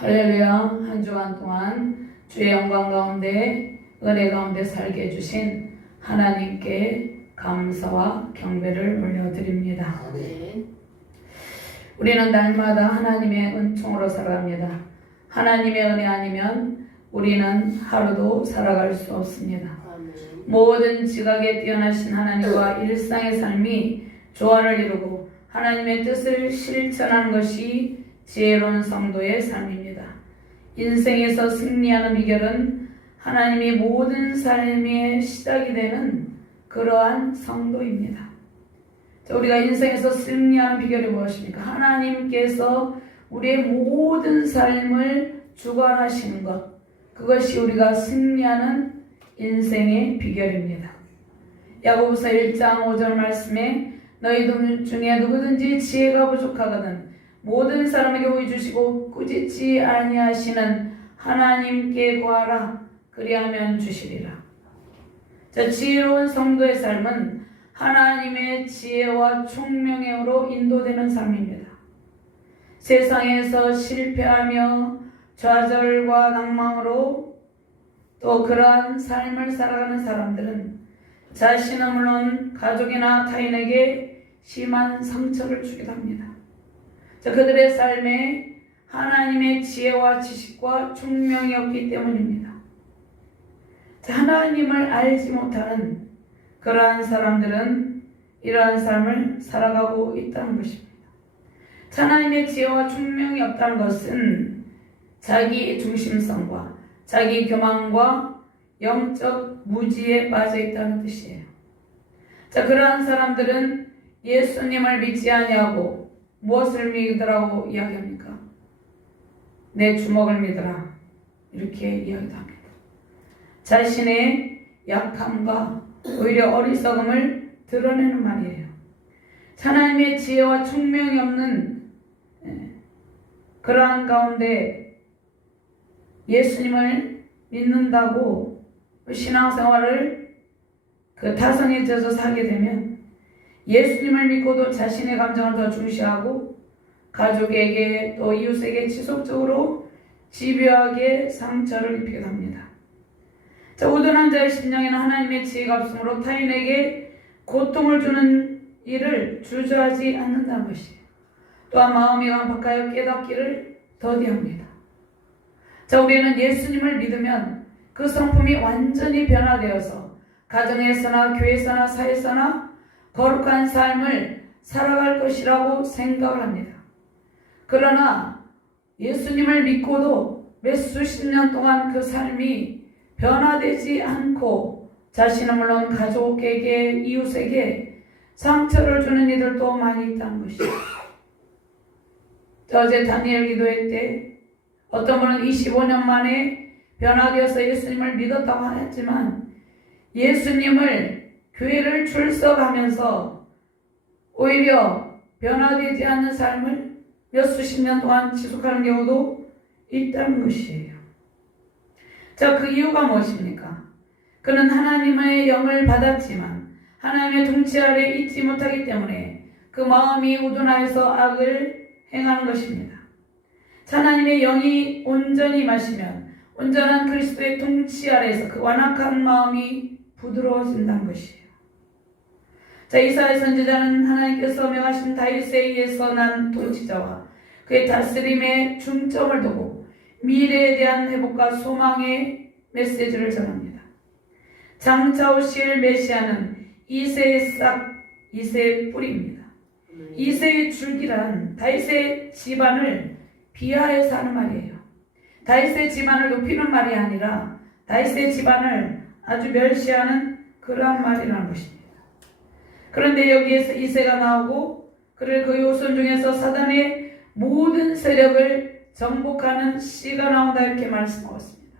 할렐루야. 한 주간 동안 주의 영광 가운데 은혜 가운데 살게 해주신 하나님께 감사와 경배를 올려드립니다. 우리는 날마다 하나님의 은총으로 살아갑니다. 하나님의 은혜 아니면 우리는 하루도 살아갈 수 없습니다. 모든 지각에 뛰어나신 하나님과 일상의 삶이 조화를 이루고 하나님의 뜻을 실천하는 것이 지혜로운 성도의 삶입니다. 인생에서 승리하는 비결은 하나님이 모든 삶의 시작이 되는 그러한 성도입니다. 우리가 인생에서 승리하는 비결이 무엇입니까? 하나님께서 우리의 모든 삶을 주관하시는 것, 그것이 우리가 승리하는 인생의 비결입니다. 야고보서 1장 5절 말씀에 너희들 중에 누구든지 지혜가 부족하거든 모든 사람에게 호의 주시고 꾸짖지 아니하시는 하나님께 구하라 그리하면 주시리라. 지혜로운 성도의 삶은 하나님의 지혜와 총명으로 인도되는 삶입니다. 세상에서 실패하며 좌절과 낭망으로 또 그러한 삶을 살아가는 사람들은 자신은 물론 가족이나 타인에게 심한 상처를 주기도 합니다. 그들의 삶에 하나님의 지혜와 지식과 총명이 없기 때문입니다. 하나님을 알지 못하는 그러한 사람들은 이러한 삶을 살아가고 있다는 것입니다. 하나님의 지혜와 총명이 없다는 것은 자기 중심성과 자기 교만과 영적 무지에 빠져 있다는 뜻이에요. 그러한 사람들은 예수님을 믿지 아니하고 무엇을 믿으라고 이야기합니까? 내 주먹을 믿으라 이렇게 이야기도 합니다. 자신의 약함과 오히려 어리석음을 드러내는 말이에요. 하나님의 지혜와 총명이 없는 그러한 가운데 예수님을 믿는다고 신앙생활을 타성해져서 살게 되면 예수님을 믿고도 자신의 감정을 더 중시하고 가족에게 또 이웃에게 지속적으로 집요하게 상처를 입히게 합니다. 우둔한 자의 심령에는 하나님의 지혜가 없으므로 타인에게 고통을 주는 일을 주저하지 않는다는 것이에요. 또한 마음이 완박하여 깨닫기를 더디합니다. 우리는 예수님을 믿으면 그 성품이 완전히 변화되어서 가정에서나 교회에서나 사회에서나 거룩한 삶을 살아갈 것이라고 생각을 합니다. 그러나 예수님을 믿고도 몇 수십 년 동안 그 삶이 변화되지 않고 자신은 물론 가족에게 이웃에게 상처를 주는 이들도 많이 있다는 것이죠. 어제 다니엘 기도회 때 어떤 분은 25년 만에 변화되어서 예수님을 믿었다고 하였지만 예수님을 교회를 출석하면서 오히려 변화되지 않는 삶을 몇 수십 년 동안 지속하는 경우도 있다는 것이에요. 그 이유가 무엇입니까? 그는 하나님의 영을 받았지만 하나님의 통치 아래 있지 못하기 때문에 그 마음이 우둔하여서 악을 행하는 것입니다. 하나님의 영이 온전히 마시면 온전한 그리스도의 통치 아래에서 그 완악한 마음이 부드러워진다는 것이에요. 이사야 선지자는 하나님께서 명하신 다윗에 의해서 난 통치자와 그의 다스림에 중점을 두고 미래에 대한 회복과 소망의 메시지를 전합니다. 장차 오실 메시아는 이새의 싹, 이새의 뿌리입니다. 이새의 줄기란 다윗의 집안을 비하해서 하는 말이에요. 다윗의 집안을 높이는 말이 아니라 다윗의 집안을 아주 멸시하는 그러한 말이라는 것입니다. 그런데 여기에서 이새가 나오고 그를 그 후손 중에서 사단의 모든 세력을 정복하는 씨가 나온다 이렇게 말씀하고 있습니다.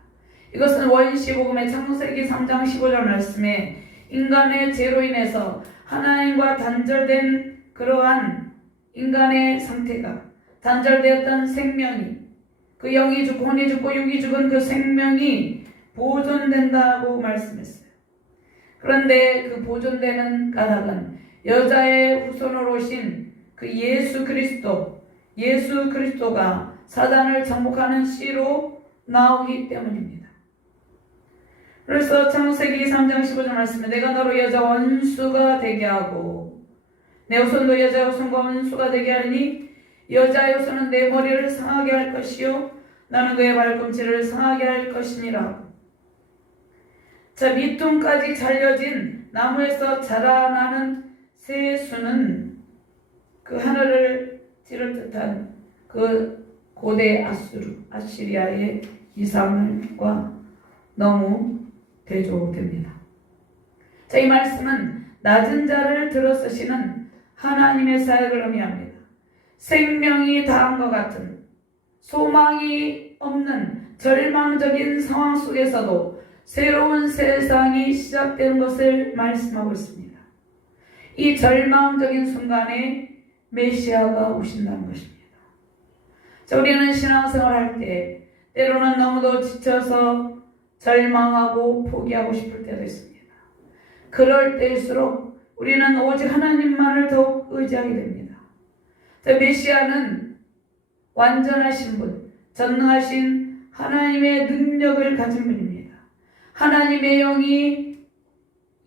이것은 원시복음의 창세기 3장 15절 말씀에 인간의 죄로 인해서 하나님과 단절된 그러한 인간의 상태가 단절되었던 생명이 그 영이 죽고 혼이 죽고 육이 죽은 그 생명이 보존된다고 말씀했어요. 그런데 그 보존되는 까닭은 여자의 후손으로 오신 그 예수 그리스도가 사단을 정복하는 씨로 나오기 때문입니다. 그래서 창세기 3장 15절 말씀에 내가 너로 여자 원수가 되게 하고 내 후손도 여자 후손과 원수가 되게 하리니 여자의 후손은 내 머리를 상하게 할 것이요 나는 그의 발꿈치를 상하게 할 것이니라. 자, 밑둥까지 잘려진 나무에서 자라나는 새수는 그 하늘을 찌를 듯한 그 고대 아시리아의 이상과 너무 대조됩니다. 자, 이 말씀은 낮은 자를 들어 쓰시는 하나님의 사역을 의미합니다. 생명이 다한 것 같은 소망이 없는 절망적인 상황 속에서도 새로운 세상이 시작되는 것을 말씀하고 있습니다. 이 절망적인 순간에 메시아가 오신다는 것입니다. 자, 우리는 신앙생활 할 때 때로는 너무도 지쳐서 절망하고 포기하고 싶을 때도 있습니다. 그럴 때일수록 우리는 오직 하나님만을 더욱 의지하게 됩니다. 자, 메시아는 완전하신 분, 전능하신 하나님의 능력을 가진 분입니다. 하나님의 영이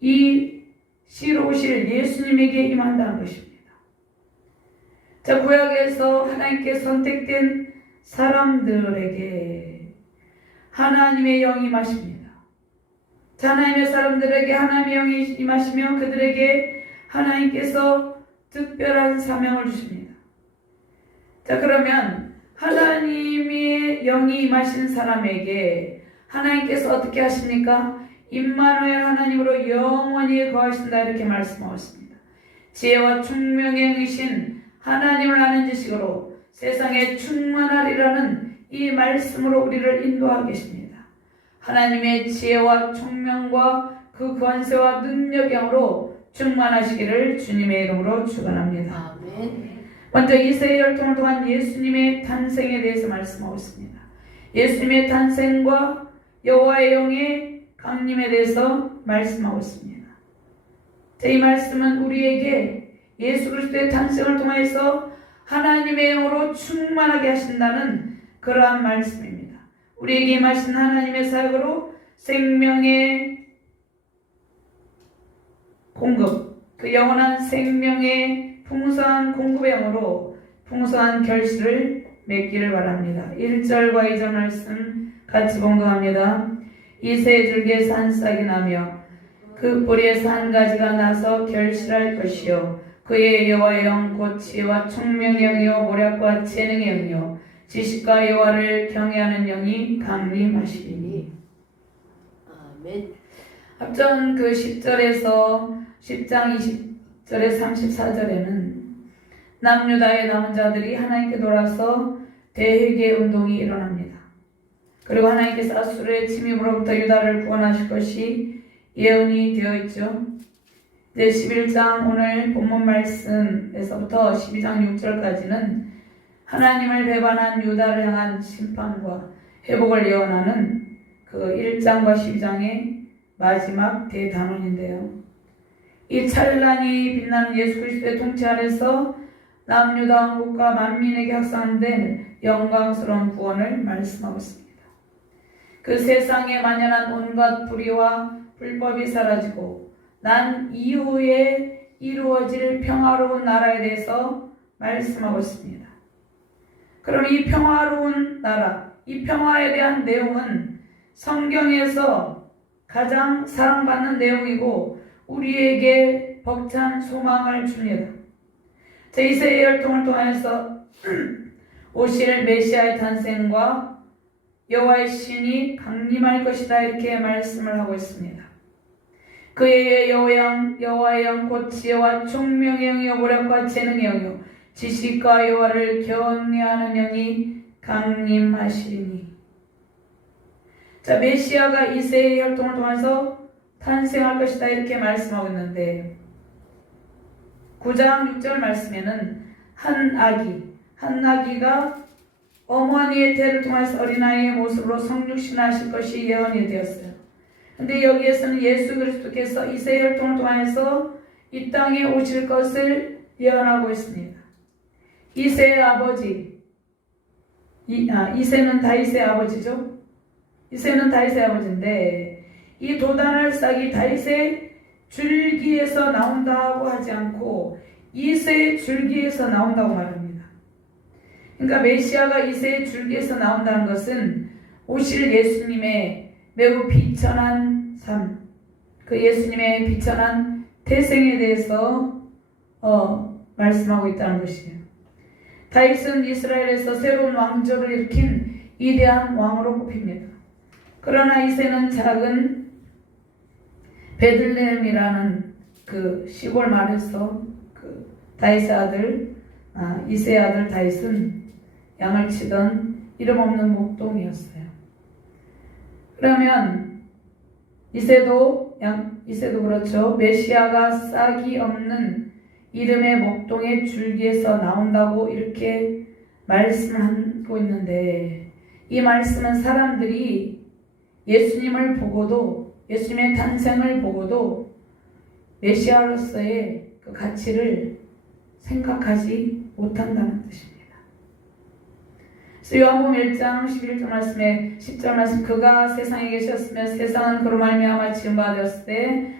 이 씨로 오실 예수님에게 임한다는 것입니다. 자, 구약에서 하나님께 선택된 사람들에게 하나님의 영이 임하십니다. 자, 하나님의 사람들에게 하나님의 영이 임하시며 그들에게 하나님께서 특별한 사명을 주십니다. 자, 그러면 하나님의 영이 임하신 사람에게 하나님께서 어떻게 하십니까? 임마누엘 하나님으로 영원히 거하신다 이렇게 말씀하고 있습니다. 지혜와 총명의 영이신 하나님을 아는 지식으로 세상에 충만하리라는 이 말씀으로 우리를 인도하고 계십니다. 하나님의 지혜와 총명과 그 권세와 능력으로 충만하시기를 주님의 이름으로 축원합니다. 아멘. 먼저 이새의 혈통을 통한 예수님의 탄생에 대해서 말씀하고 있습니다. 예수님의 탄생과 여호와의 영의 강림에 대해서 말씀하고 있습니다. 이 말씀은 우리에게 예수 그리스도의 탄생을 통해서 하나님의 영으로 충만하게 하신다는 그러한 말씀입니다. 우리에게 임하신 하나님의 사역으로 생명의 공급, 그 영원한 생명의 풍성한 공급의 영으로 풍성한 결실을 맺기를 바랍니다. 1절과 2절 말씀 같이 봉독합니다. 이새 줄기에 산싹이 나며 그 뿌리에 산 가지가 나서 결실할 것이요 그의 여호와의 영 곧 지혜와 총명의 영이요 모략과 재능의 영이요 지식과 여호와를 경외하는 영이 강림하시리니. 아멘. 앞전 그 10절에서 10장 20절에 34절에는 남유다의 남은 자들이 하나님께 돌아서 대회개 운동이 일어납니다. 그리고 하나님께서 아수르의 침입으로부터 유다를 구원하실 것이 예언이 되어 있죠. 이제 11장 오늘 본문 말씀에서부터 12장 6절까지는 하나님을 배반한 유다를 향한 심판과 회복을 예언하는 그 1장과 12장의 마지막 대단원인데요. 이 찬란히 빛나는 예수 그리스도의 통치 아래서 남유다 왕국과 만민에게 확산된 영광스러운 구원을 말씀하고 있습니다. 그 세상에 만연한 온갖 불의와 불법이 사라지고 난 이후에 이루어질 평화로운 나라에 대해서 말씀하고 있습니다. 그럼 이 평화로운 나라, 이 평화에 대한 내용은 성경에서 가장 사랑받는 내용이고 우리에게 벅찬 소망을 줍니다. 이새의 혈통을 통해서 오실 메시아의 탄생과 여호와의 신이 강림할 것이다 이렇게 말씀을 하고 있습니다. 그의 여호와의 영 곧 지혜와 총명의 영이요 모략과 재능의 영이요 지식과 여호와를 경외하는 영이 강림하시리니. 자, 메시아가 이새의 혈통을 통해서 탄생할 것이다 이렇게 말씀하고 있는데 9장 6절 말씀에는 한 아기가 어머니의 태를 통해서 어린아이의 모습으로 성육신하실 것이 예언이 되었어요. 근데 여기에서는 예수 그리스도께서 이새의 혈통을 통해서 이 땅에 오실 것을 예언하고 있습니다. 이새의 아버지 이새는 다윗의 아버지죠. 이새는 다윗의 아버지인데 이 도단할 싹이 다윗의 줄기에서 나온다고 하지 않고 이새의 줄기에서 나온다고 말합니다. 그러니까 메시아가 이새의 줄기에서 나온다는 것은 오실 예수님의 매우 비천한 삶, 그 예수님의 비천한 태생에 대해서 말씀하고 있다는 것이에요. 다윗은 이스라엘에서 새로운 왕조를 일으킨 위대한 왕으로 꼽힙니다. 그러나 이새는 작은 베들레헴이라는 그 시골 마을에서 그 다윗의 아들 이새의 아들 다윗은 양을 치던 이름 없는 목동이었어요. 그러면 이새도 그렇죠. 메시아가 싹이 없는 이름의 목동의 줄기에서 나온다고 이렇게 말씀하고 있는데 이 말씀은 사람들이 예수님을 보고도 예수님의 탄생을 보고도 메시아로서의 그 가치를 생각하지 못한다는 뜻입니다. 그래서 요한복음 1장 11절 말씀에 10절 말씀 그가 세상에 계셨으며 세상은 그로 말미암아 지은 바 되었을 때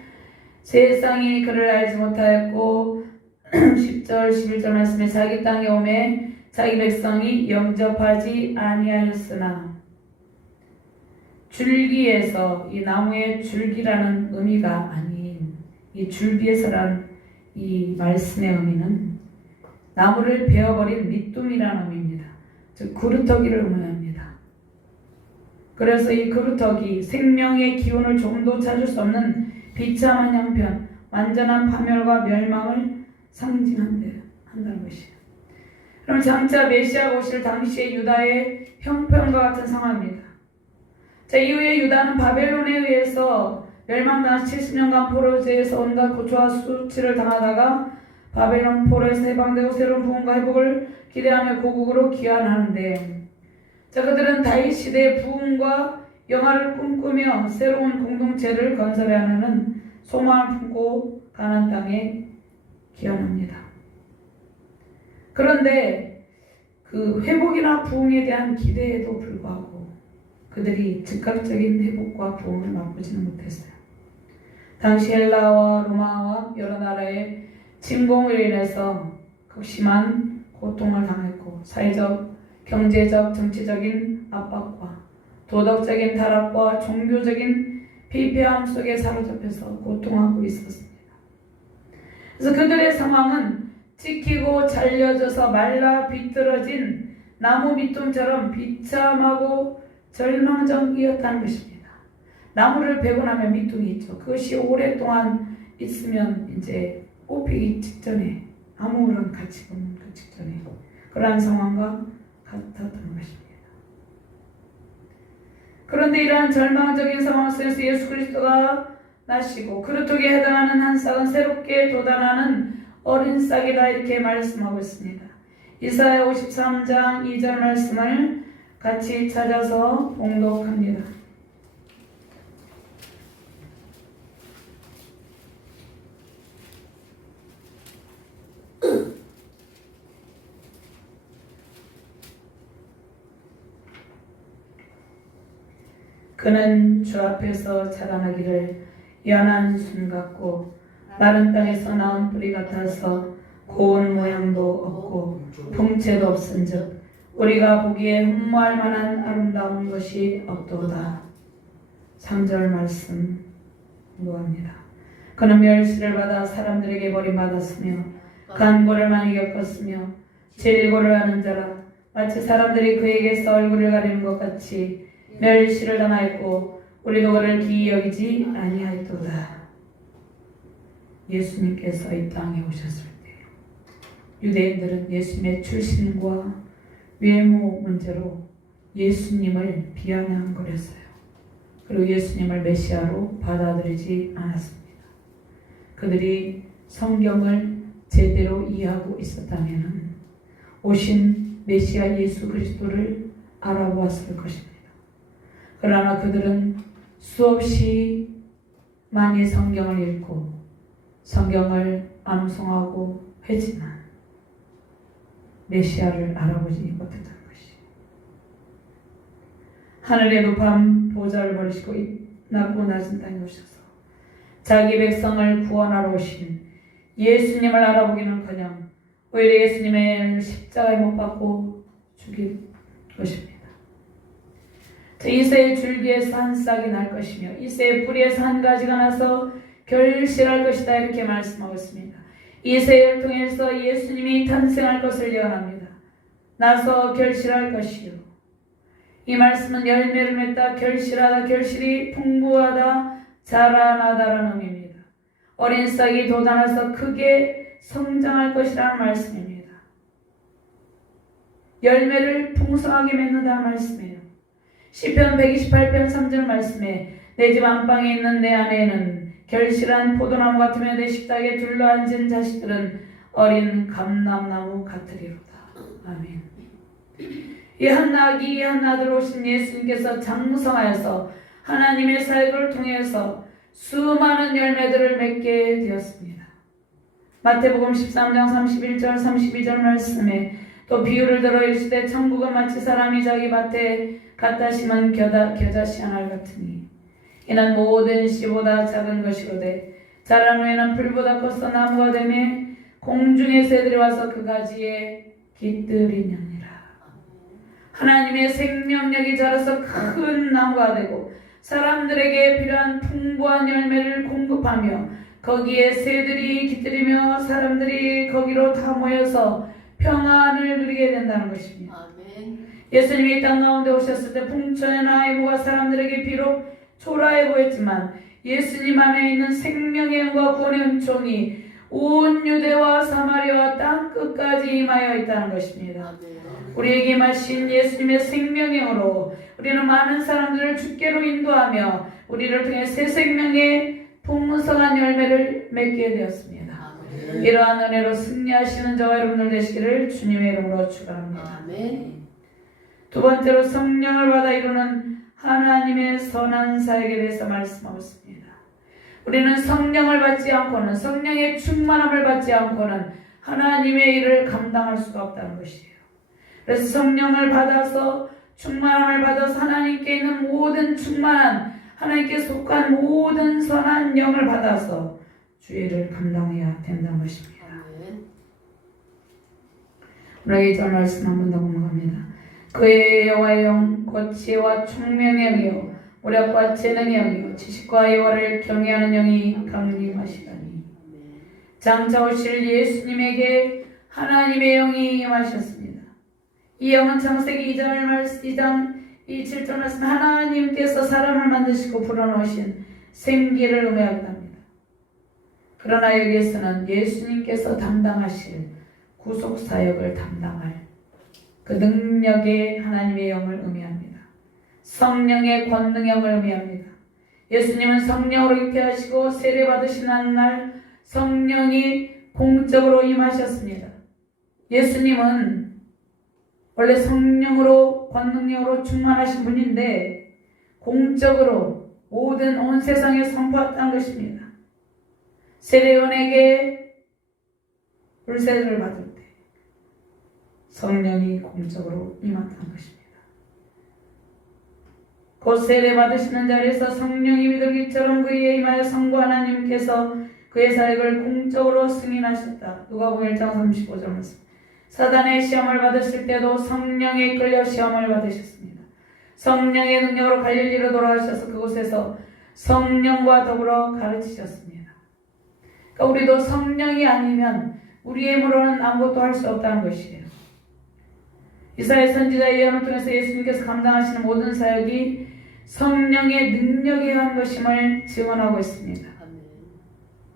세상이 그를 알지 못하였고 10절 11절 말씀에 자기 땅에 오매 자기 백성이 영접하지 아니하였으나 줄기에서 이 나무의 줄기라는 의미가 아닌 이 줄기에서란 이 말씀의 의미는 나무를 베어버린 밑둥이라는 의미입니다. 즉 그루터기를 의미합니다. 그래서 이 그루터기 생명의 기운을 조금도 찾을 수 없는 비참한 형편, 완전한 파멸과 멸망을 상징한다는 것이에요. 그럼 장차 메시아가 오실 당시의 유다의 형편과 같은 상황입니다. 자, 이후에 유다는 바벨론에 의해서 멸망당 70년간 포로제에서 온갖 고초와 수치를 당하다가 바벨론 포로에서 해방되고 새로운 부흥과 회복을 기대하며 고국으로 귀환하는데, 자, 그들은 다윗 시대의 부흥과 영화를 꿈꾸며 새로운 공동체를 건설해야 하는 소망을 품고 가나안 땅에 귀환합니다. 그런데 그 회복이나 부흥에 대한 기대에도 불구하고 그들이 즉각적인 회복과 부흥을 맛보지는 못했어요. 당시 헬라와 로마와 여러 나라의 침공으로 인해서 극심한 고통을 당했고 사회적, 경제적, 정치적인 압박과 도덕적인 타락과 종교적인 피폐함 속에 사로잡혀서 고통하고 있었습니다. 그래서 그들의 상황은 찍히고 잘려져서 말라 비틀어진 나무 밑둥처럼 비참하고 절망적이었다는 것입니다. 나무를 베고 나면 밑둥이 있죠. 그것이 오랫동안 있으면 이제 뽑히기 직전에 아무런 가치가 없는 그 직전에 그러한 상황과 같았던 것입니다. 그런데 이러한 절망적인 상황 속에서 예수 그리스도가 나시고 그루터기에 해당하는 한 싹은 새롭게 돋아나는 어린 싹이다 이렇게 말씀하고 있습니다. 이사야 53장 2절 말씀을 같이 찾아서 봉독합니다. 그는 주 앞에서 자라나기를 연한 순 같고 마른 땅에서 나온 뿌리 같아서 고운 모양도 없고 풍채도 없은즉 우리가 보기에 흠모할 만한 아름다운 것이 없도다. 3절 말씀 노합니다. 그는 멸시를 받아 사람들에게 버림받았으며 간고를 많이 겪었으며 질고를 하는 자라 마치 사람들이 그에게서 얼굴을 가리는 것 같이 멸시를 당하였고 우리도 그를 기이 여기지 아니하였도다. 예수님께서 이 땅에 오셨을 때 유대인들은 예수님의 출신과 외모 문제로 예수님을 비아냥한 거랬어요. 그리고 예수님을 메시아로 받아들이지 않았습니다. 그들이 성경을 제대로 이해하고 있었다면 오신 메시아 예수 그리스도를 알아보았을 것입니다. 그러나 그들은 수없이 많이 성경을 읽고 성경을 암송하고 했지만 메시아를 알아보지 못했던 것이 하늘의 높은 보좌를 버리시고 이 낮고 낮은 땅에 오셔서 자기 백성을 구원하러 오신 예수님을 알아보기는커녕 오히려 예수님의 십자가에 못 박고 죽일 것입니다. 이새의 줄기에서 한 싹이 날 것이며 이새의 뿌리에서 한 가지가 나서 결실할 것이다 이렇게 말씀하고 있습니다. 이새를 통해서 예수님이 탄생할 것을 예언합니다. 나서 결실할 것이요. 이 말씀은 열매를 맺다, 결실하다, 결실이 풍부하다, 자라나다라는 의미입니다. 어린 싹이 돋아나서 크게 성장할 것이라는 말씀입니다. 열매를 풍성하게 맺는다는 말씀이에요. 시편 128편 3절 말씀에 내 집 안방에 있는 내 아내는 결실한 포도나무 같으며 내 식탁에 둘러앉은 자식들은 어린 감람나무 같으리로다. 아멘. 이 한 아기 한 아들 오신 예수님께서 장성하여서 하나님의 사역을 통해서 수많은 열매들을 맺게 되었습니다. 마태복음 13장 31절 32절 말씀에 또 비유를 들어 이르시되 천국은 마치 사람이 자기 밭에 갖다 심은 겨자씨 하나 같으니 이는 모든 씨보다 작은 것이로되 자란 후에는 풀보다 커서 나무가 되며 공중의 새들이 와서 그 가지에 깃들이느니라. 하나님의 생명력이 자라서 큰 나무가 되고 사람들에게 필요한 풍부한 열매를 공급하며 거기에 새들이 깃들이며 사람들이 거기로 다 모여서 평안을 누리게 된다는 것입니다. 아멘. 예수님이 땅 가운데 오셨을 때 풍천이나 애무가 사람들에게 비록 초라해 보였지만 예수님 안에 있는 생명의 영과 구원의 은총이 온 유대와 사마리아와 땅 끝까지 임하여 있다는 것입니다. 아멘. 우리에게 임하신 예수님의 생명으로 우리는 많은 사람들을 주께로 인도하며 우리를 통해 새 생명의 풍성한 열매를 맺게 되었습니다. 아멘. 이러한 은혜로 승리하시는 저와 여러분들 되시기를 주님의 이름으로 축원합니다. 아멘. 두 번째로 성령을 받아 이루는 하나님의 선한 사역에 대해서 말씀하고 있습니다. 우리는 성령을 받지 않고는, 성령의 충만함을 받지 않고는 하나님의 일을 감당할 수가 없다는 것이에요. 그래서 성령을 받아서, 충만함을 받아서 하나님께 있는 모든 충만한, 하나님께 속한 모든 선한 영을 받아서 주의 일을 감당해야 된다는 것입니다. 아멘. 오늘 2절 말씀 한 번 더 공부합니다. 그의 여호와의 영, 곧 지혜와 총명의 영이요 오략과 재능의 영이요 지식과 여호와를 경외하는 영이 강림하시다니. 장차 오실 예수님에게 하나님의 영이 임하셨습니다. 이 영은 창세기 2장 7절 말씀, 하나님께서 사람을 만드시고 불어넣으신 생기를 의미하기도 합니다. 그러나 여기에서는 예수님께서 담당하실 구속사역을 담당할 그 능력의 하나님의 영을 의미합니다. 성령의 권능의 영을 의미합니다. 예수님은 성령으로 잉태하시고 세례받으신 날 성령이 공적으로 임하셨습니다. 예수님은 원래 성령으로 권능력으로 충만하신 분인데 공적으로 모든 온 세상에 선포했다는 것입니다. 세례요한에게 불세례를 받을 때 성령이 공적으로 임했다는 것입니다. 곧 세례 받으시는 자리에서 성령이 비둘기처럼 그에게 임하여 성부 하나님께서 그의 사역을 공적으로 승인하셨다. 누가복음 1장 35절 말씀. 사단의 시험을 받으실 때도 성령에 이끌려 시험을 받으셨습니다. 성령의 능력으로 갈릴리로 돌아가셔서 그곳에서 성령과 더불어 가르치셨습니다. 그러니까 우리도 성령이 아니면 우리의 힘으로는 아무것도 할 수 없다는 것이에요. 이사야 선지자의 예언을 통해서 예수님께서 감당하시는 모든 사역이 성령의 능력에 의한 것임을 증언하고 있습니다.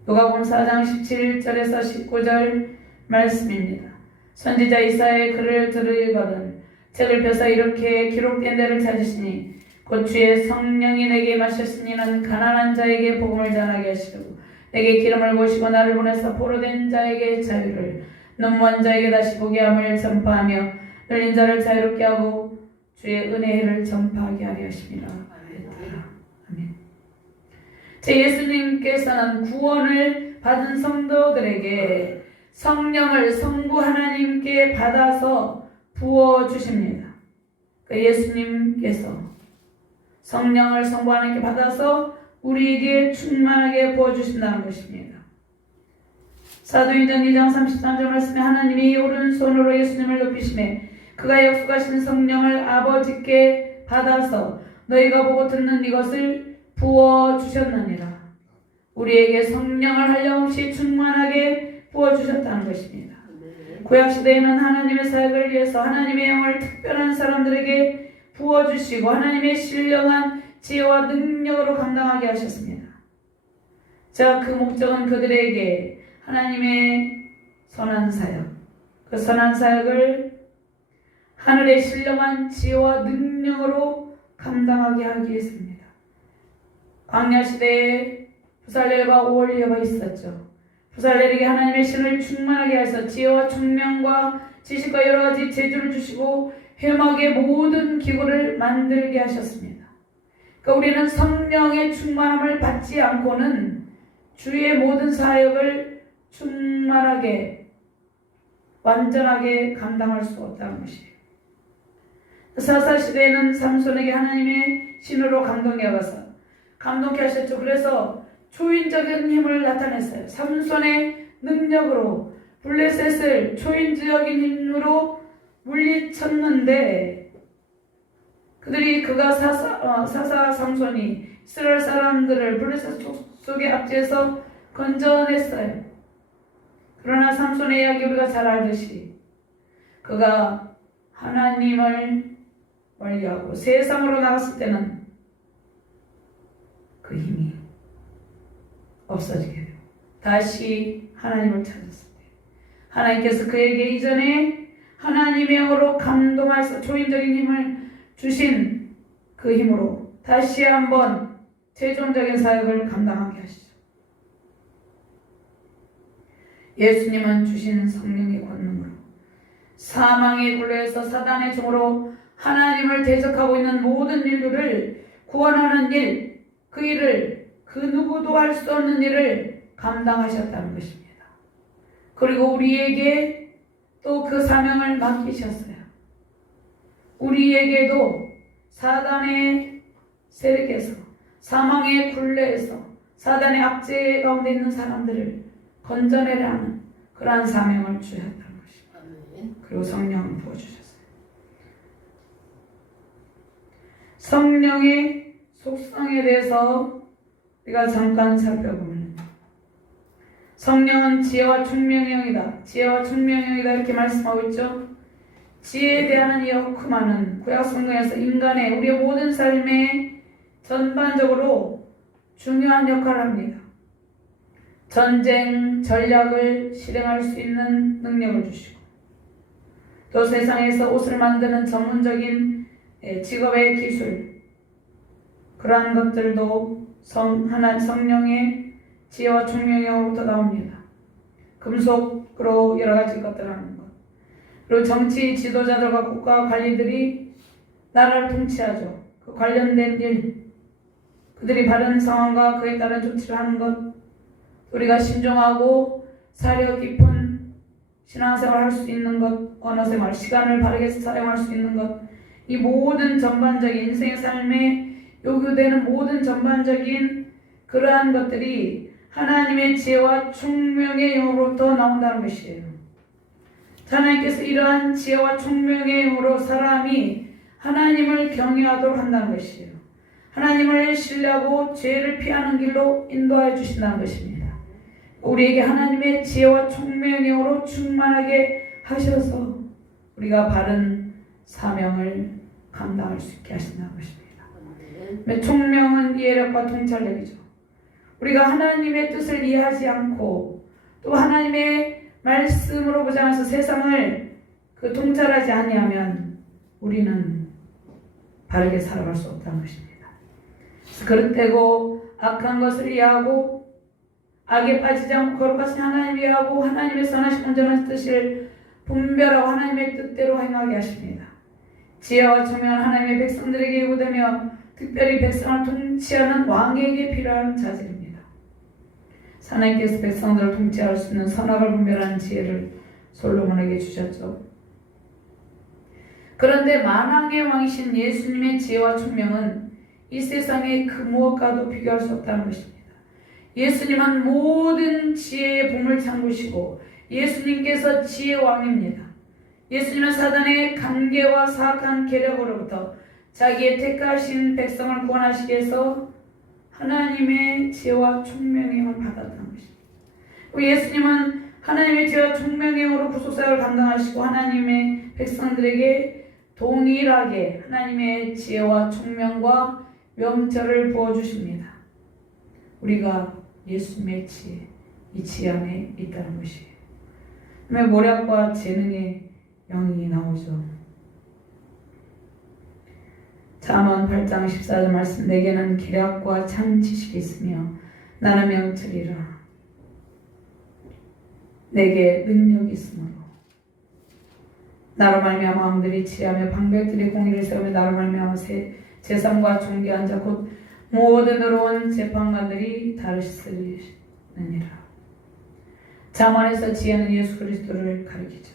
누가복음 4장 17절에서 19절 말씀입니다. 선지자 이사야의 글을 들으거든 책을 펴서 이렇게 기록된 데를 찾으시니 곧 주의 성령이 내게 임하셨으니 이는 가난한 자에게 복음을 전하게 하시고 내게 기름을 부으시고 나를 보내서 포로된 자에게 자유를, 눈먼 자에게 다시 보게 함을 전파하며 들린 자를 자유롭게 하고 주의 은혜를 전파하게 하려 하심이라. 아멘. 제 예수님께서는 구원을 받은 성도들에게 성령을 성부 하나님께 받아서 부어주십니다. 그 예수님께서 성령을 성부 하나님께 받아서 우리에게 충만하게 부어주신다는 것입니다. 사도행전 2장 33절 말씀에 하나님이 오른손으로 예수님을 높이시매 그가 약속하신 성령을 아버지께 받아서 너희가 보고 듣는 이것을 부어주셨느니라. 우리에게 성령을 한량없이 충만하게 부어주셨다는 것입니다. 구약시대에는 하나님의 사역을 위해서 하나님의 영을 특별한 사람들에게 부어주시고 하나님의 신령한 지혜와 능력으로 감당하게 하셨습니다. 자, 그 목적은 그들에게 하나님의 선한 사역, 그 선한 사역을 하늘의 신령한 지혜와 능력으로 감당하게 하기 위해서입니다. 광야시대에 부살렐과 오홀리아가 있었죠. 부살렐에게 하나님의 신을 충만하게 하셔서 지혜와 총명과 지식과 여러 가지 재주를 주시고 회막의 모든 기구를 만들게 하셨습니다. 그러니까 우리는 성령의 충만함을 받지 않고는 주의 모든 사역을 충만하게 완전하게 감당할 수 없다는 것이에요. 사사시대에는 삼손에게 하나님의 신으로 감동해 가서 감동케 하셨죠. 그래서 초인적인 힘을 나타냈어요. 삼손의 능력으로 블레셋을 초인적인 힘으로 물리쳤는데 그가 사사 삼손이 이스라엘 사람들을 블레셋 족속의 압제에서 건져냈어요. 그러나 삼손의 이야기 우리가 잘 알듯이 그가 하나님을 멀리하고 세상으로 나갔을 때는 그 힘이 없어지게 돼요. 다시 하나님을 찾았을 때 하나님께서 그에게 이전에 하나님의 영으로 감동하셔서 초인적인 힘을 주신 그 힘으로 다시 한번 최종적인 사역을 감당하게 하시죠. 예수님은 주신 성령의 권능으로 사망의 굴레에서 사단의 종으로 하나님을 대적하고 있는 모든 인류를 구원하는 일, 그 일을 그 누구도 할 수 없는 일을 감당하셨다는 것입니다. 그리고 우리에게 또 그 사명을 맡기셨어요. 우리에게도 사단의 세력에서 사망의 굴레에서 사단의 압제 가운데 있는 사람들을 건져내려 하는 그러한 사명을 주셨다는 것입니다. 그리고 성령을 부어주셨어요. 성령의 속성에 대해서 우리가 잠깐 살펴보면 성령은 지혜와 총명의 영이다. 지혜와 총명의 영이다 이렇게 말씀하고 있죠. 지혜에 대한 이 oku마는 구약 성경에서 인간의 우리의 모든 삶에 전반적으로 중요한 역할을 합니다. 전쟁 전략을 실행할 수 있는 능력을 주시고 또 세상에서 옷을 만드는 전문적인 직업의 기술 그러한 것들도 성령의 지혜와 총명으로부터 나옵니다. 금속으로 여러 가지 것들을 하는 것 그리고 정치 지도자들과 국가 관리들이 나라를 통치하죠. 그 관련된 일 그들이 바른 상황과 그에 따른 조치를 하는 것 우리가 신중하고 사려 깊은 신앙생활을 할 수 있는 것 언어생활 시간을 바르게 사용할 수 있는 것 이 모든 전반적인 인생의 삶에 요구되는 모든 전반적인 그러한 것들이 하나님의 지혜와 총명의 영으로부터 나온다는 것이에요. 하나님께서 이러한 지혜와 총명의 영으로 사람이 하나님을 경외하도록 한다는 것이에요. 하나님을 신뢰하고 죄를 피하는 길로 인도하여 주신다는 것입니다. 우리에게 하나님의 지혜와 총명의 영으로 충만하게 하셔서 우리가 바른 사명을 감당할 수 있게 하신다는 것입니다. 총명은 이해력과 통찰력이죠. 우리가 하나님의 뜻을 이해하지 않고 또 하나님의 말씀으로 보지 않아서 세상을 통찰하지 아니하면 우리는 바르게 살아갈 수 없다는 것입니다. 그릇되고 악한 것을 이해하고 악에 빠지지 않고 거룩하신 하나님을 이해하고 하나님의 선하신 온전한 뜻을 분별하고 하나님의 뜻대로 행하게 하십니다. 지혜와 총명한 하나님의 백성들에게 요구되며 특별히 백성을 통치하는 왕에게 필요한 자질입니다. 하나님께서 백성들을 통치할 수 있는 선악을 분별하는 지혜를 솔로몬에게 주셨죠. 그런데 만왕의 왕이신 예수님의 지혜와 총명은 이 세상의 그 무엇과도 비교할 수 없다는 것입니다. 예수님은 모든 지혜의 보물 창구시고 예수님께서 지혜의 왕입니다. 예수님은 사단의 간계와 사악한 계략으로부터 자기의 택하신 백성을 구원하시기 위해서 하나님의 지혜와 총명의 힘을 받았다는 것입니다. 예수님은 하나님의 지혜와 총명의 힘으로 구속사역을 감당하시고 하나님의 백성들에게 동일하게 하나님의 지혜와 총명과 명철을 부어주십니다. 우리가 예수님의 지혜, 이 지혜 안에 있다는 것이에요. 그다음에 모략과 재능의 영이 나오죠. 잠언 8장 14절 말씀, 내게는 계략과 참 지식이 있으며 나는 명철이라. 내게 능력이 있으므로 나로 말미암아 왕들이 지혜하며 방백들이 공의를 세우며 나로 말미암아 재상과 존귀한 자 곧 모든 의로운 재판관들이 다르시느니라. 잠언에서 지혜는 예수 그리스도를 가리키죠.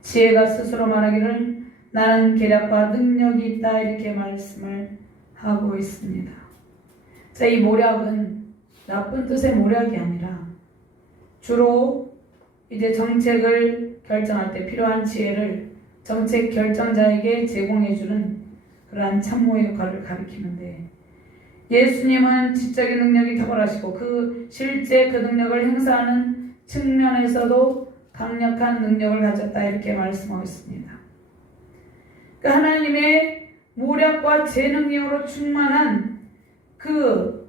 지혜가 스스로 말하기를 나는 계략과 능력이 있다 이렇게 말씀을 하고 있습니다. 자, 이 모략은 나쁜 뜻의 모략이 아니라 주로 이제 정책을 결정할 때 필요한 지혜를 정책 결정자에게 제공해주는 그러한 참모의 역할을 가리키는데, 예수님은 지적인 능력이 탁월하시고 실제 그 능력을 행사하는 측면에서도 강력한 능력을 가졌다 이렇게 말씀하고 있습니다. 그러니까 하나님의 모략과 재능력으로 충만한 그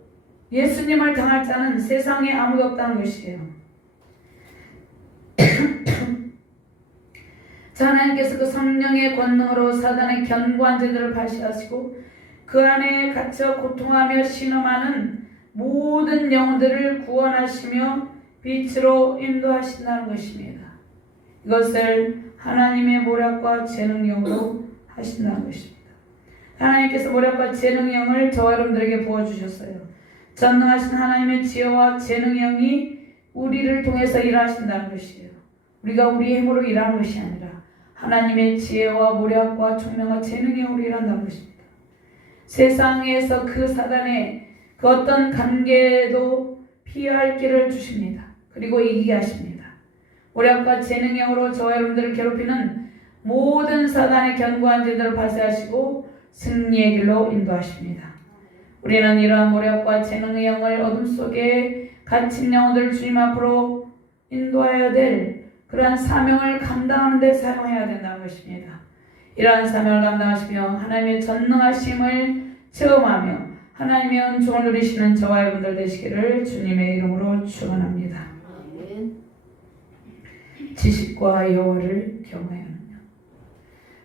예수님을 당할 자는 세상에 아무도 없다는 것이에요. 자, 하나님께서 그 성령의 권능으로 사단의 견고한 제들을 발시하시고 그 안에 갇혀 고통하며 신음하는 모든 영들을 구원하시며 빛으로 인도하신다는 것입니다. 이것을 하나님의 모략과 재능력으로 하신다는 것입니다. 하나님께서 모략과 재능형을 저와 여러분들에게 부어주셨어요. 전능하신 하나님의 지혜와 재능형이 우리를 통해서 일하신다는 것이에요. 우리가 우리의 힘으로 일하는 것이 아니라 하나님의 지혜와 모략과 총명과 재능형으로 일한다는 것입니다. 세상에서 그 사단의 그 어떤 관계도 피할 길을 주십니다. 그리고 이기게 하십니다. 모략과 재능형으로 저와 여러분들을 괴롭히는 모든 사단의 견고한 제들을 발사하시고 승리의 길로 인도하십니다. 우리는 이러한 모략과 재능의 영을 어둠 속에 갇힌 영혼들을 주님 앞으로 인도하여야 될 그러한 사명을 감당하는 데 사용해야 된다는 것입니다. 이러한 사명을 감당하시며 하나님의 전능하심을 체험하며 하나님의 은총을 누리시는 저와 여러분들 되시기를 주님의 이름으로 축원합니다. 지식과 여호와를 경외하느냐.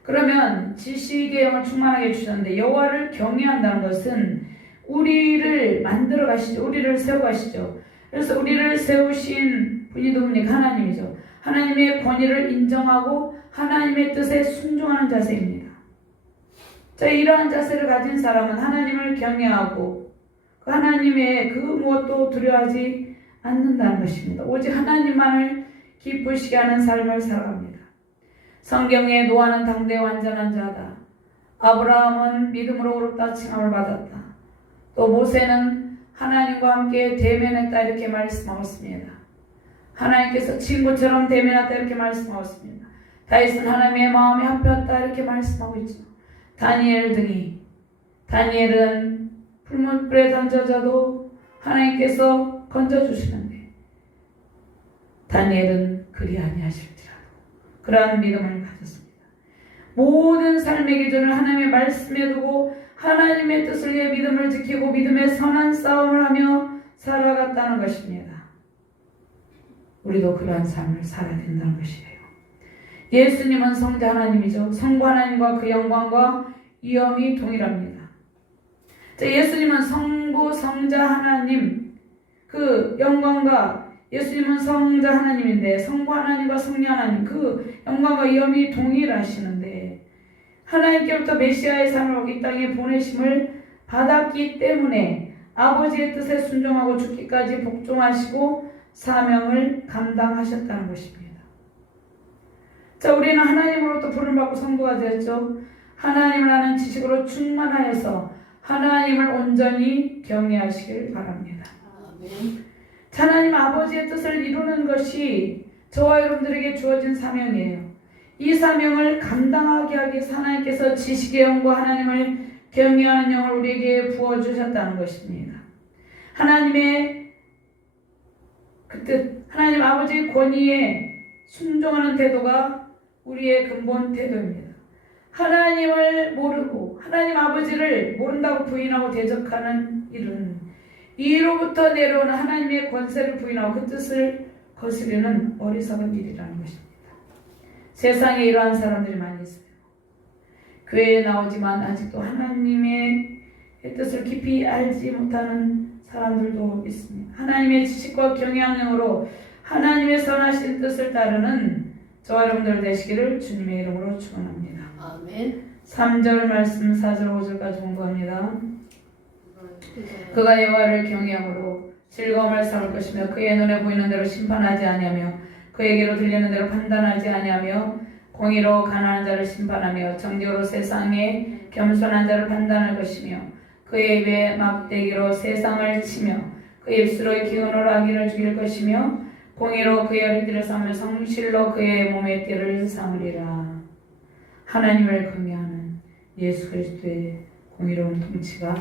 그러면 지식의 영을 충만하게 주셨는데 여호와를 경외한다는 것은 우리를 만들어 가시죠. 우리를 세워 가시죠. 그래서 우리를 세우신 분이 누굽니까? 하나님이죠. 하나님의 권위를 인정하고 하나님의 뜻에 순종하는 자세입니다. 자, 이러한 자세를 가진 사람은 하나님을 경외하고 그 하나님의 그 무엇도 두려워하지 않는다는 것입니다. 오직 하나님만을 기쁘시게 하는 삶을 살아갑니다. 성경에 노아는 당대 완전한 자다. 아브라함은 믿음으로 어렵다 칭함을 받았다. 또 모세는 하나님과 함께 대면했다 이렇게 말씀하고 있습니다. 하나님께서 친구처럼 대면했다 이렇게 말씀하고 있습니다. 다윗은 하나님의 마음에 합했다 이렇게 말씀하고 있죠. 다니엘 등이, 다니엘은 풀무불에 던져져도 하나님께서 건져주시는데 다니엘은 그리 아니하실지라도 그러한 믿음을 가졌습니다. 모든 삶의 기준을 하나님의 말씀에 두고 하나님의 뜻을 위해 믿음을 지키고 믿음의 선한 싸움을 하며 살아갔다는 것입니다. 우리도 그러한 삶을 살아야 된다는 것이에요. 예수님은 성자 하나님이죠. 성부 하나님과 그 영광과 위엄이 동일합니다. 자, 예수님은 성부 성자 하나님 그 영광과 예수님은 성자 하나님인데 성부 하나님과 성녀 하나님 그 영광과 위엄이 동일하시는데 하나님께로부터 메시아의 삶을 이 땅에 보내심을 받았기 때문에 아버지의 뜻에 순종하고 죽기까지 복종하시고 사명을 감당하셨다는 것입니다. 자, 우리는 하나님으로부터 부름받고 성도가 되었죠. 하나님을 아는 지식으로 충만하여서 하나님을 온전히 경외하시길 바랍니다. 아멘. 하나님 아버지의 뜻을 이루는 것이 저와 여러분들에게 주어진 사명이에요. 이 사명을 감당하게 하기 위해서 하나님께서 지식의 영과 하나님을 경외하는 영을 우리에게 부어주셨다는 것입니다. 하나님의 그 뜻, 하나님 아버지의 권위에 순종하는 태도가 우리의 근본 태도입니다. 하나님을 모르고 하나님 아버지를 모른다고 부인하고 대적하는 일은 이로부터 내려오는 하나님의 권세를 부인하고 그 뜻을 거스르는 어리석은 일이라는 것입니다. 세상에 이러한 사람들이 많이 있어요. 교회에 나오지만 아직도 하나님의 뜻을 깊이 알지 못하는 사람들도 있습니다. 하나님의 지식과 경향으로 하나님의 선하신 뜻을 따르는 저와 여러분들 되시기를 주님의 이름으로 축원합니다. 아멘. 3절 말씀 4절 5절까지 공부합니다. 그가 여호와를 경외함으로 즐거움을 삼을 것이며 그의 눈에 보이는 대로 심판하지 아니하며 그에게로 들리는 대로 판단하지 아니하며 공의로 가난한 자를 심판하며 정직으로 세상에 겸손한 자를 판단할 것이며 그의 입에 막대기로 세상을 치며 그의 입술의 기운으로 악인을 죽일 것이며 공의로 그의 어린이를 삼으며 성실로 그의 몸의 띠를 삼으리라. 하나님을 경외하는 예수 그리스도의 공의로운 통치가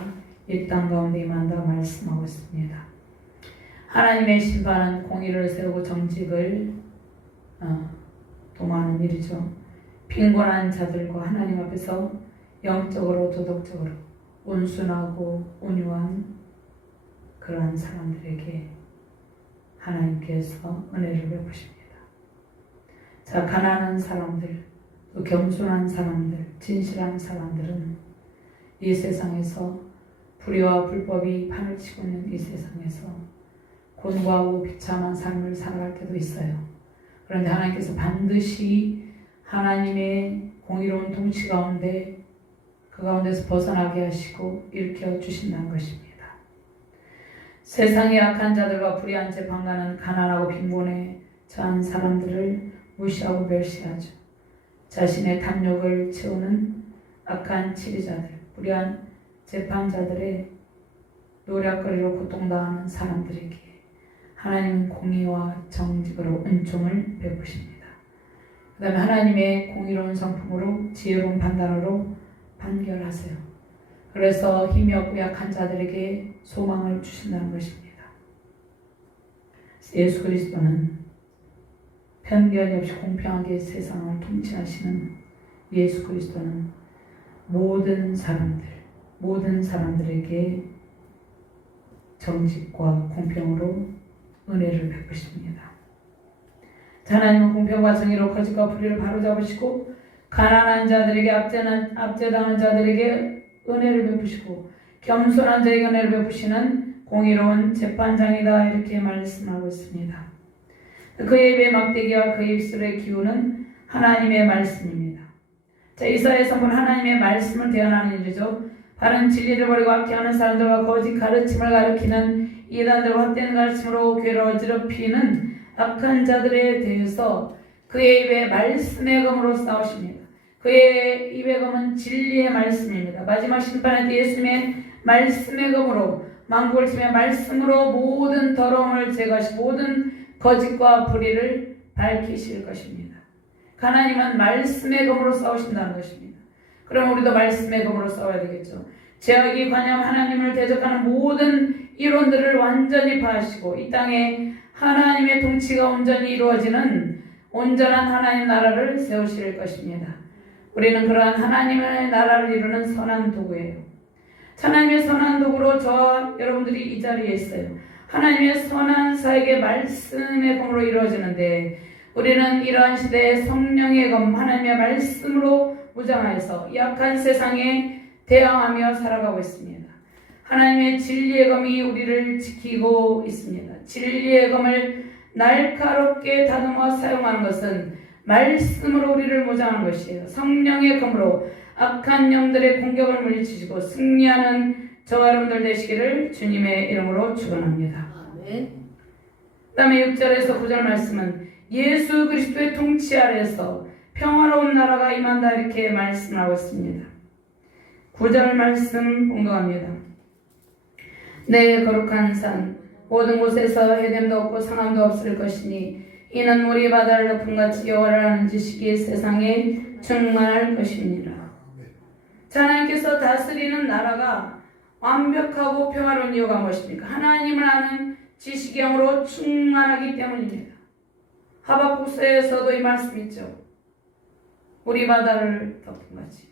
이 땅 가운데 임한다 말씀하고 있습니다. 하나님의 심판은 공의를 세우고 정직을 도모하는 일이죠. 빈곤한 자들과 하나님 앞에서 영적으로 도덕적으로 온순하고 온유한 그러한 사람들에게 하나님께서 은혜를 베푸십니다. 자, 가난한 사람들, 또 겸손한 사람들, 진실한 사람들은 이 세상에서 불의와 불법이 판을 치고 있는 이 세상에서 곤고하고 비참한 삶을 살아갈 때도 있어요. 그런데 하나님께서 반드시 하나님의 공의로운 통치 가운데 그 가운데서 벗어나게 하시고 일으켜 주신다는 것입니다. 세상의 악한 자들과 불의한 재판관은 가난하고 빈곤에 처한 사람들을 무시하고 멸시하죠. 자신의 탐욕을 채우는 악한 치리자들, 불의한 재판자들의 노략거리로 고통당하는 사람들에게 하나님은 공의와 정직으로 은총을 베푸십니다. 그 다음에 하나님의 공의로운 성품으로 지혜로운 판단으로 판결하세요. 그래서 힘이 없고 약한 자들에게 소망을 주신다는 것입니다. 예수 그리스도는 편견이 없이 공평하게 세상을 통치하시는 예수 그리스도는 모든 사람들에게 정직과 공평으로 은혜를 베푸십니다. 하나님은 공평과 정의로 거짓과 불의를 바로잡으시고 가난한 자들에게 압제당하는 자들에게 은혜를 베푸시고 겸손한 자에게 은혜를 베푸시는 공의로운 재판장이다 이렇게 말씀하고 있습니다. 그의 입의 막대기와 그의 입술의 기운은 하나님의 말씀입니다. 자, 이사야의 선포는 하나님의 말씀을 대언하는 일이죠. 바른 진리를 버리고 악행하는 사람들과 거짓 가르침을 가르치는 이단들과 헛된 가르침으로 교회를 어지럽히는 악한 자들에 대해서 그의 입에 말씀의 검으로 싸우십니다. 그의 입의 검은 진리의 말씀입니다. 마지막 심판에 때 예수님의 말씀의 검으로 만국을 치며 말씀으로 모든 더러움을 제거하시고 모든 거짓과 불의를 밝히실 것입니다. 하나님은 말씀의 검으로 싸우신다는 것입니다. 그럼 우리도 말씀의 검으로 싸워야 되겠죠. 죄악이 관여한 하나님을 대적하는 모든 이론들을 완전히 파하시고 이 땅에 하나님의 통치가 온전히 이루어지는 온전한 하나님 나라를 세우실 것입니다. 우리는 그러한 하나님의 나라를 이루는 선한 도구예요. 하나님의 선한 도구로 저와 여러분들이 이 자리에 있어요. 하나님의 선한 사역의 말씀의 검으로 이루어지는데 우리는 이러한 시대에 성령의 검 하나님의 말씀으로 무장하여서 약한 세상에 대항하며 살아가고 있습니다. 하나님의 진리의 검이 우리를 지키고 있습니다. 진리의 검을 날카롭게 다듬어 사용하는 것은 말씀으로 우리를 무장하는 것이에요. 성령의 검으로 악한 영들의 공격을 물리치시고 승리하는 저와 여러분들 되시기를 주님의 이름으로 축원합니다. 아멘. 그 다음에 6절에서 9절 말씀은 예수 그리스도의 통치 아래에서 평화로운 나라가 임한다 이렇게 말씀하고 있습니다. 9절 말씀 공부합니다. 내 거룩한 산 모든 곳에서 해됨도 없고 상함도 없을 것이니 이는 우리 바다를 높음같이 여호와를 아는 지식이 세상에 충만할 것이니라. 자, 하나님께서 다스리는 나라가 완벽하고 평화로운 이유가 무엇입니까? 하나님을 아는 지식의 영으로 충만하기 때문입니다. 하박국서에서도 이 말씀 있죠. 우리 바다를 덮음같이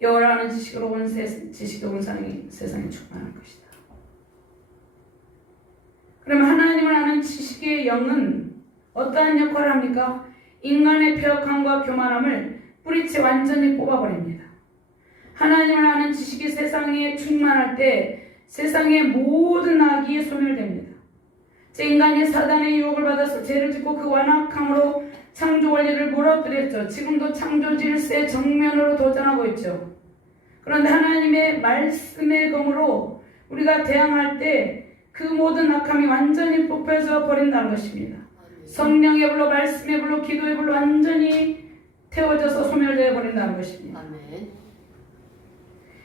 여호와를 아는 지식으로 온 지식의 온 세상에 충만할 것이다. 그러면 하나님을 아는 지식의 영은 어떠한 역할을 합니까? 인간의 폐역함과 교만함을 뿌리째 완전히 뽑아버립니다. 하나님을 아는 지식이 세상에 충만할 때 세상의 모든 악이 소멸됩니다. 인간이 사단의 유혹을 받아서 죄를 짓고 그 완악함으로 창조 원리를 무너뜨렸죠. 지금도 창조 질서의 정면으로 도전하고 있죠. 그런데 하나님의 말씀의 검으로 우리가 대항할 때 그 모든 악함이 완전히 뽑혀져 버린다는 것입니다. 성령의 불로, 말씀의 불로, 기도의 불로 완전히 태워져서 소멸되어 버린다는 것입니다. 아멘.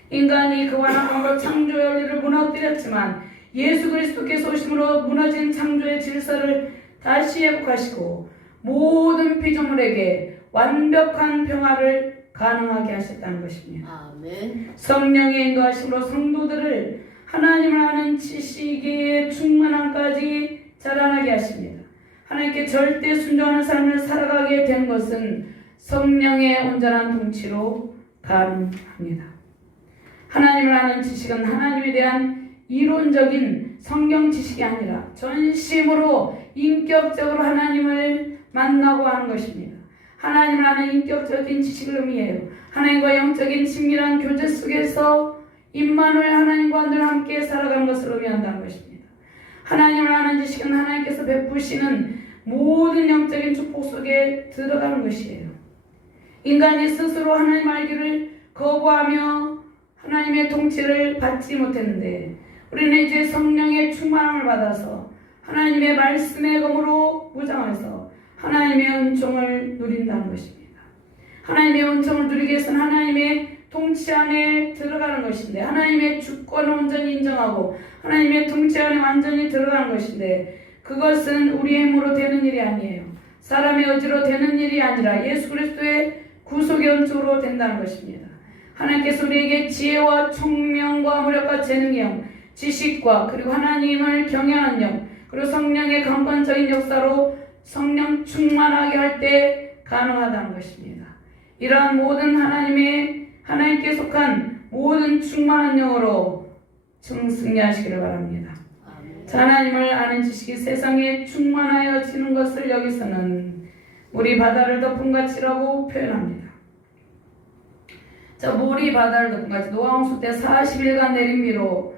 인간이 그 완악함으로 창조의 원리를 무너뜨렸지만 예수 그리스도께서 오심으로 무너진 창조의 질서를 다시 회복하시고 모든 피조물에게 완벽한 평화를 가능하게 하셨다는 것입니다. 아멘. 성령의 인도하심으로 성도들을 하나님을 아는 지식의 충만함까지 자라나게 하십니다. 하나님께 절대 순종하는 삶을 살아가게 된 것은 성령의 온전한 통치로 가능합니다. 하나님을 아는 지식은 하나님에 대한 이론적인 성경 지식이 아니라 전심으로 인격적으로 하나님을 만나고 하는 것입니다. 하나님을 아는 인격적인 지식을 의미해요. 하나님과 영적인 친밀한 교제 속에서 임마누엘 하나님과 늘 함께 살아가는 것을 의미한다는 것입니다. 하나님을 아는 지식은 하나님께서 베푸시는 모든 영적인 축복 속에 들어가는 것이에요. 인간이 스스로 하나님 알기를 거부하며 하나님의 통치를 받지 못했는데 우리는 이제 성령의 충만함을 받아서 하나님의 말씀의 검으로 무장해서 하나님의 은총을 누린다는 것입니다. 하나님의 은총을 누리기 위해서는 하나님의 통치 안에 들어가는 것인데 하나님의 주권을 온전히 인정하고 하나님의 통치 안에 완전히 들어가는 것인데 그것은 우리의 힘으로 되는 일이 아니에요. 사람의 의지로 되는 일이 아니라 예수 그리스도의 구속의 은총으로 된다는 것입니다. 하나님께서 우리에게 지혜와 총명과 무력과 재능의 영, 지식과 그리고 하나님을 경외하는 영, 그리고 성령의 강권적인 역사로 성령 충만하게 할 때 가능하다는 것입니다. 이러한 모든 하나님께 속한 모든 충만한 영으로 승리하시기를 바랍니다. 하나님을 아는 지식이 세상에 충만하여지는 것을 여기서는 우리 바다를 덮은 같이라고 표현합니다. 자, 물이 바다를 덮은 같이 노아홍수 때 40일간 내린 비로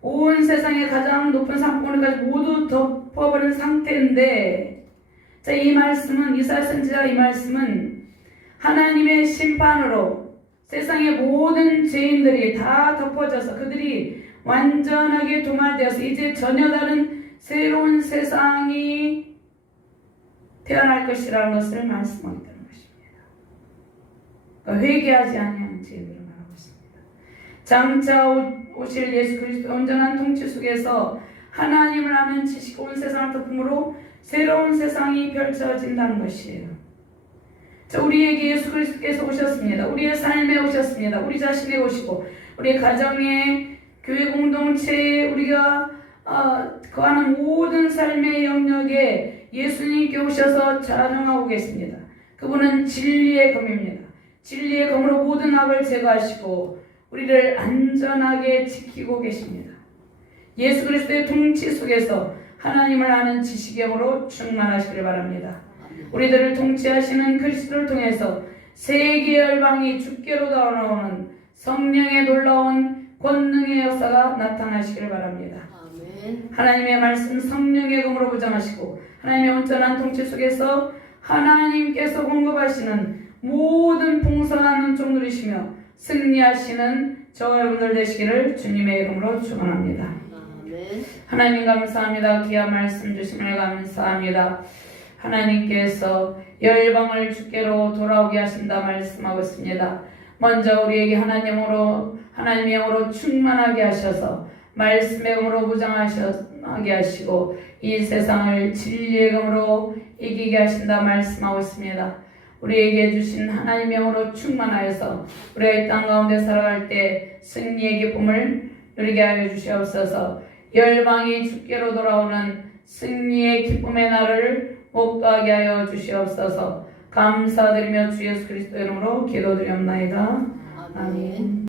온 세상의 가장 높은 산봉우리까지 모두 덮어버린 상태인데, 자, 이 말씀은 이사야 선지자 이 말씀은 하나님의 심판으로 세상의 모든 죄인들이 다 덮어져서 그들이 완전하게 도말되어서 이제 전혀 다른 새로운 세상이 태어날 것이라는 것을 말씀하고 있다는 것입니다. 그러니까 회개하지 아니하는 죄인들을 말하고 있습니다. 장차 오실 예수 그리스도의 온전한 통치 속에서 하나님을 아는 지식 온 세상을 덮음으로 새로운 세상이 펼쳐진다는 것이에요. 자, 우리에게 예수 그리스도께서 오셨습니다. 우리의 삶에 오셨습니다. 우리 자신에 오시고 우리 가정에 교회 공동체에 우리가 거하는 모든 삶의 영역에 예수님께 오셔서 자정하고 계십니다. 그분은 진리의 검입니다. 진리의 검으로 모든 악을 제거하시고 우리를 안전하게 지키고 계십니다. 예수 그리스도의 통치 속에서 하나님을 아는 지식의 영으로 충만하시길 바랍니다. 우리들을 통치하시는 그리스도를 통해서 세계 열방이 주께로 나오는 성령의 놀라운 권능의 역사가 나타나시길 바랍니다. 아멘. 하나님의 말씀 성령의 검으로 무장하시고 하나님의 온전한 통치 속에서 하나님께서 공급하시는 모든 풍성한 은총 누리시며 승리하시는 저와 여러분들 되시기를 주님의 이름으로 축원합니다. 아멘. 하나님 감사합니다. 귀한 말씀 주심을 감사합니다. 하나님께서 열방을 주께로 돌아오게 하신다 말씀하고 있습니다. 먼저 우리에게 하나님의 영으로 충만하게 하셔서 말씀의 영으로 무장하게 하시고 이 세상을 진리의 영으로 이기게 하신다 말씀하고 있습니다. 우리에게 주신 하나님의 영으로 충만하여서 우리가 이 땅 가운데 살아갈 때 승리의 기쁨을 누리게 하여 주시옵소서. 열방이 주께로 돌아오는 승리의 기쁨의 날을 목도하게 하여 주시옵소서. 감사드리며 주 예수 그리스도 이름으로 기도드리옵나이다. 아멘.